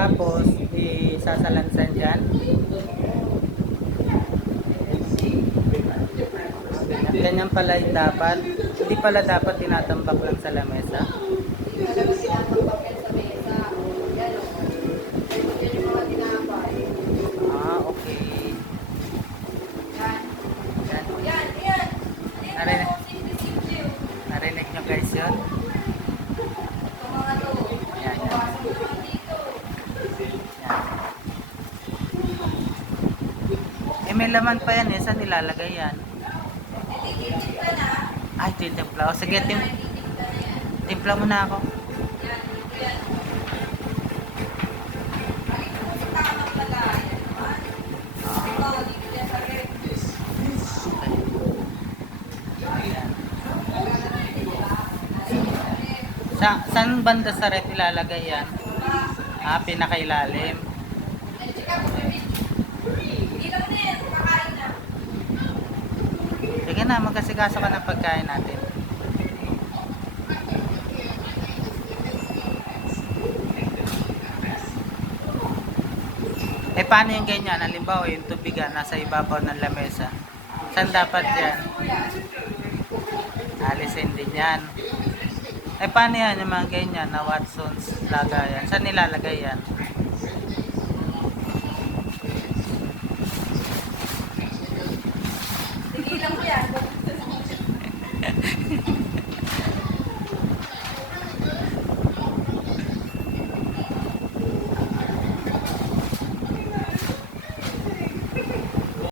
Tapos, isasalansan dyan. Ganyan pala yung dapat. Hindi pala dapat tinatambak lang sa lamesa. Talaga tinatambak yan sa mesa. Yan o. Yan yung mga tinapay. Okay. Yan. Yan. Yan, yan. Narinig, Simple-simple yun. narinig nyo guys yun? Ito mga to. Yan, yan. Pasok naman dito. Yan. May laman pa yan eh. Saan nilalagay yan? Titimpla na. Ay, titimpla. O sige, Titimpla na yan. timpla mo na ako. Yan, dito yan. Ay, kung sa tamang lagayan naman. Ito, dito yan sa rep. Ayan. Saan banda sa ref ilalagay yan? Pinakailalim. Ilaw na yan, kakain na. Sige na, magkasikaso ka ng pagkain natin. Paano yung ganyan? Halimbawa, yung tubigan nasa ibabaw ng lamesa. Saan dapat yan? Alisin din yan. Paano yan yung mga ganyan na Watson's lagayan? Saan nilalagay yan? Tigilan mo yan.